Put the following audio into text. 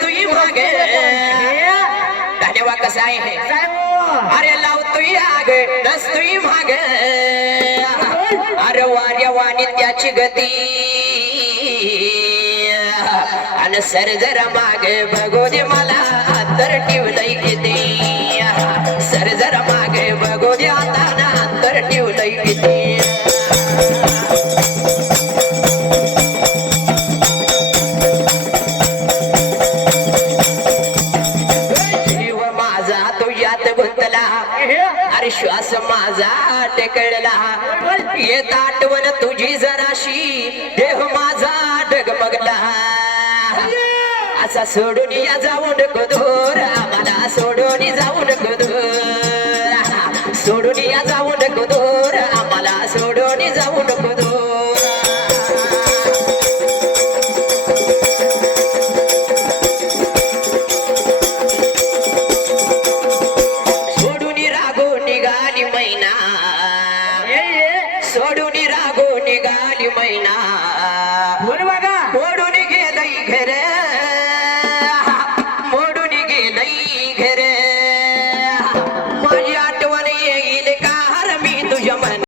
तुई बघे धन्यवाद कसा आहे अरे लावतोय आग रस्तुई माग. अरे वाऱ्या वाणी त्याची गती. अन सर जरा माग बघू दे मला तर ठेवलंय किती. सर जरा माग बघू दे आता ना तर ठेवलंय किती. जीव माझा तुझ्यात गुंतला. अरे श्वास माझा टेकडला येत आठवण तुझी जराशी देह माझा डगमगला. असा सोडून या जाऊ नको दूर आम्हाला सोडून जाऊ. सोडून